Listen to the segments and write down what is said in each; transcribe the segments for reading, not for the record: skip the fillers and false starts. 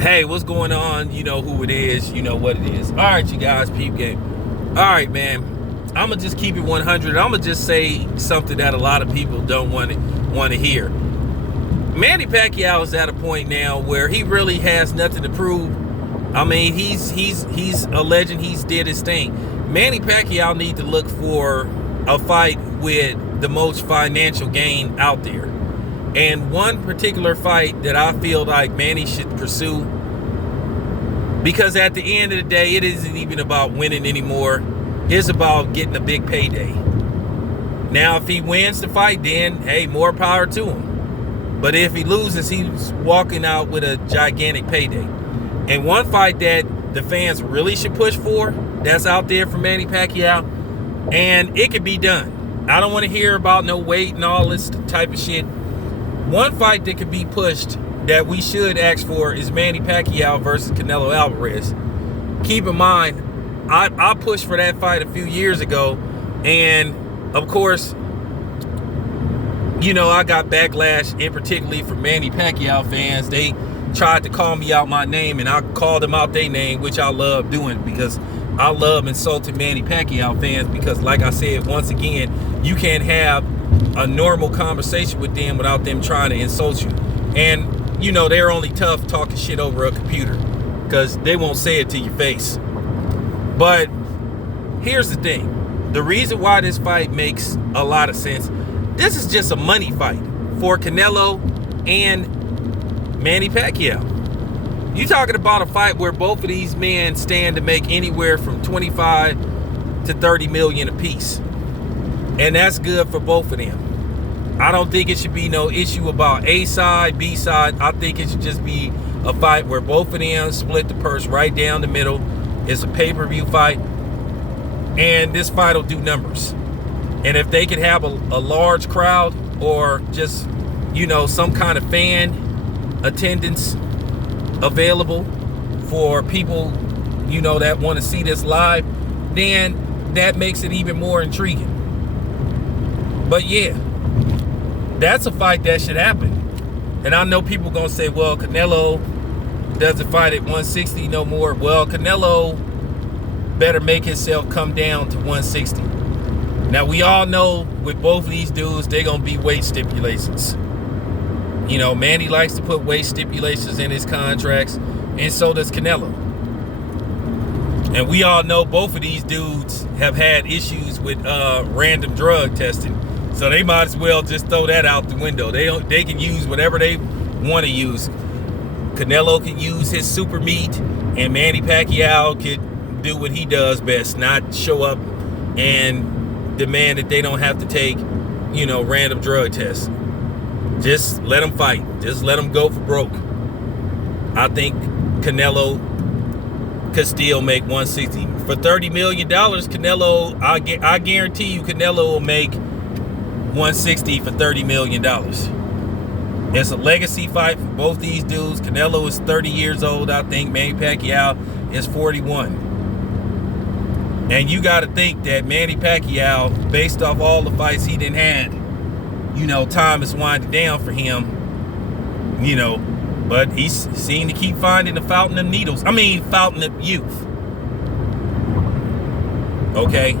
Hey, what's going on? You know who it is. You know what it is. All right, you guys, peep game. All right, man. I'm going to just keep it 100. I'm going to just say something that a lot of people don't want to hear. Manny Pacquiao is at a point now where he really has nothing to prove. I mean, he's a legend. He's did his thing. Manny Pacquiao needs to look for a fight with the most financial gain out there. And one particular fight that I feel like Manny should pursue, because at the end of the day, it isn't even about winning anymore. It's about getting a big payday. Now, if he wins the fight, then, hey, more power to him. But if he loses, he's walking out with a gigantic payday. And one fight that the fans really should push for, that's out there for Manny Pacquiao, and it could be done. I don't want to hear about no weight and all this type of shit. One fight that could be pushed that we should ask for is Manny Pacquiao versus Canelo Alvarez. Keep in mind, I pushed for that fight a few years ago, and of course, you know, I got backlash, in particularly from Manny Pacquiao fans. They tried to call me out my name, and I called them out their name, which I love doing because I love insulting Manny Pacquiao fans because, like I said, once again, you can't have a normal conversation with them without them trying to insult you. And, you know, they're only tough talking shit over a computer because they won't say it to your face. But here's the thing. The reason why this fight makes a lot of sense, this is just a money fight for Canelo and Manny Pacquiao. You talking about a fight where both of these men stand to make anywhere from 25 to 30 million apiece. And that's good for both of them. I don't think it should be no issue about A side, B side. I think it should just be a fight where both of them split the purse right down the middle. It's a pay-per-view fight. And this fight will do numbers. And if they could have a large crowd or just, you know, some kind of fan attendance available for people, you know, that want to see this live, then that makes it even more intriguing. But yeah, that's a fight that should happen. And I know people gonna say, well, Canelo doesn't fight at 160 no more. Well, Canelo better make himself come down to 160. Now, we all know with both of these dudes, they're gonna be weight stipulations. You know, Manny likes to put weight stipulations in his contracts, and so does Canelo. And we all know both of these dudes have had issues with random drug testing. So they might as well just throw that out the window. They can use whatever they want to use. Canelo can use his super meat, and Manny Pacquiao could do what he does best, not show up and demand that they don't have to take, you know, random drug tests. Just let them fight. Just let them go for broke. I think Canelo could still make 160. For $30 million, Canelo, I guarantee you Canelo will make 160 for $30 million. It's a legacy fight for both these dudes. Canelo is 30 years old, I think. Manny Pacquiao is 41. And you got to think that Manny Pacquiao, based off all the fights he done had, you know, time is winding down for him, you know, but he's seemed to keep finding the fountain of needles. I mean, fountain of youth. Okay.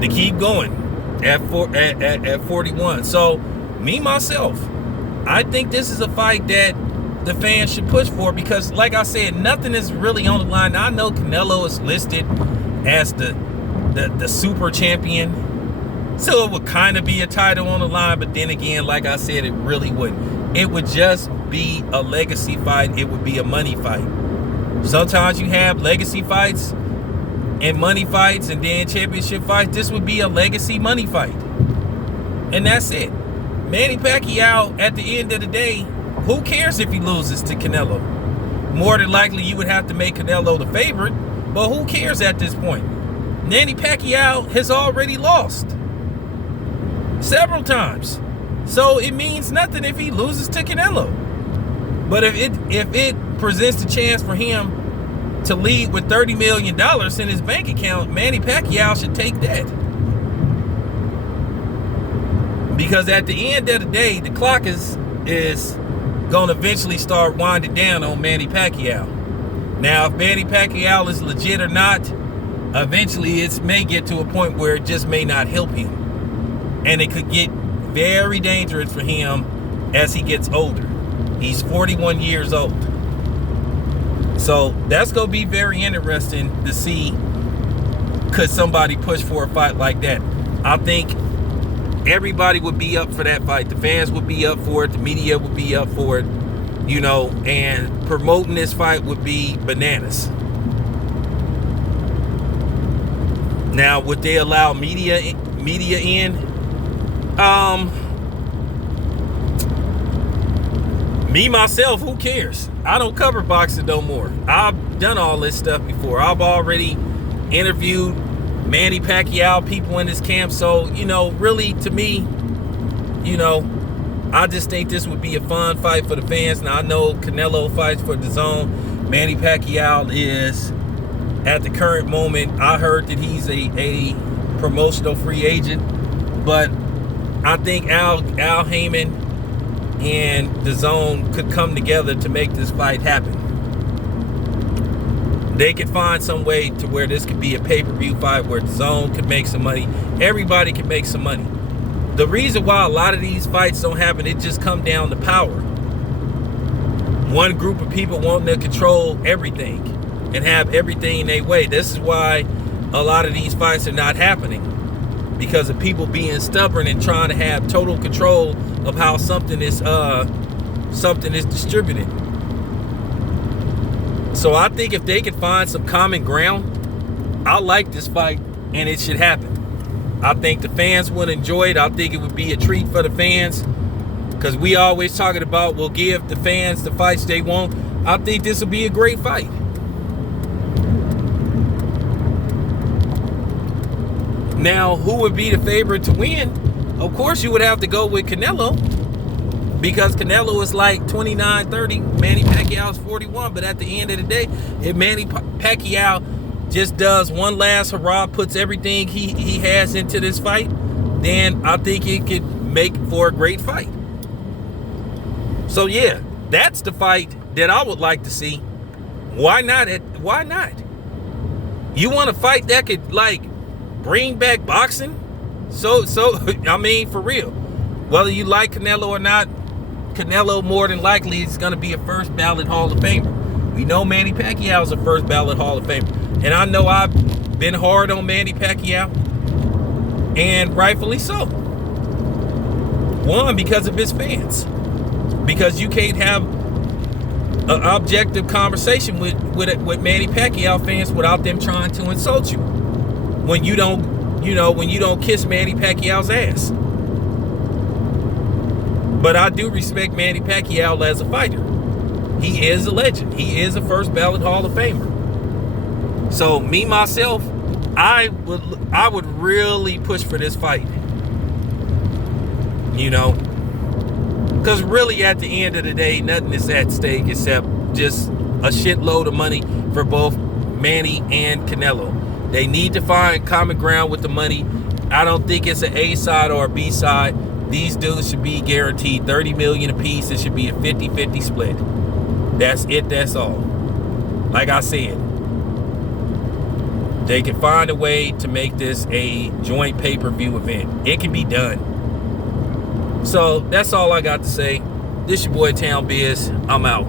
To keep going at 41. So, me, myself, I think this is a fight that the fans should push for because, like I said, nothing is really on the line. Now, I know Canelo is listed as the super champion. So it would kind of be a title on the line, but then again, like I said, it really wouldn't. It would just be a legacy fight. It would be a money fight. Sometimes you have legacy fights and money fights and then championship fights. This would be a legacy money fight. And that's it. Manny Pacquiao, at the end of the day, who cares if he loses to Canelo? More than likely, you would have to make Canelo the favorite, but who cares at this point? Manny Pacquiao has already lost several times. So it means nothing if he loses to Canelo. But if it presents a chance for him to lead with $30 million in his bank account, Manny Pacquiao should take that. Because at the end of the day, the clock is gonna eventually start winding down on Manny Pacquiao. Now, if Manny Pacquiao is legit or not, eventually it may get to a point where it just may not help him. And it could get very dangerous for him as he gets older. He's 41 years old. So that's going to be very interesting to see, could somebody push for a fight like that. I think everybody would be up for that fight. The fans would be up for it. The media would be up for it. You know, and promoting this fight would be bananas. Now, would they allow media in? Me, myself, who cares? I don't cover boxing no more. I've done all this stuff before. I've already interviewed Manny Pacquiao, people in his camp. So, you know, really, to me, you know, I just think this would be a fun fight for the fans. Now, I know Canelo fights for the zone. Manny Pacquiao is, at the current moment, I heard that he's a promotional free agent. But I think Al Heyman and the zone could come together to make this fight happen. They could find some way to where this could be a pay-per-view fight where the zone could make some money. Everybody can make some money. The reason why a lot of these fights don't happen, it just come down to power. One group of people wanting to control everything and have everything their way. This is why a lot of these fights are not happening, because of people being stubborn and trying to have total control of how something is distributed. So I think if they could find some common ground, I like this fight and it should happen. I think the fans would enjoy it. I think it would be a treat for the fans, because we always talking about we'll give the fans the fights they want. I think this will be a great fight. Now, who would be the favorite to win? Of course, you would have to go with Canelo, because Canelo is like 29-30. Manny Pacquiao is 41. But at the end of the day, if Manny Pacquiao just does one last hurrah, puts everything he has into this fight, then I think it could make for a great fight. So yeah, that's the fight that I would like to see. Why not? Why not? You want a fight that could like bring back boxing? So I mean, for real, whether you like Canelo or not, Canelo more than likely is going to be a first ballot Hall of Famer. We know Manny Pacquiao is a first ballot Hall of Famer. And I know I've been hard on Manny Pacquiao, and rightfully so. One, because of his fans. Because you can't have an objective conversation with Manny Pacquiao fans without them trying to insult you. When you don't kiss Manny Pacquiao's ass. But I do respect Manny Pacquiao as a fighter. He is a legend. He is a first ballot Hall of Famer. So me, myself, I would really push for this fight. You know? Because really at the end of the day, nothing is at stake except just a shitload of money for both Manny and Canelo. They need to find common ground with the money. I don't think it's an A side or a B side. These dudes should be guaranteed $30 million apiece. It should be a 50-50 split. That's it. That's all. Like I said, they can find a way to make this a joint pay-per-view event. It can be done. So that's all I got to say. This your boy Town Biz. I'm out.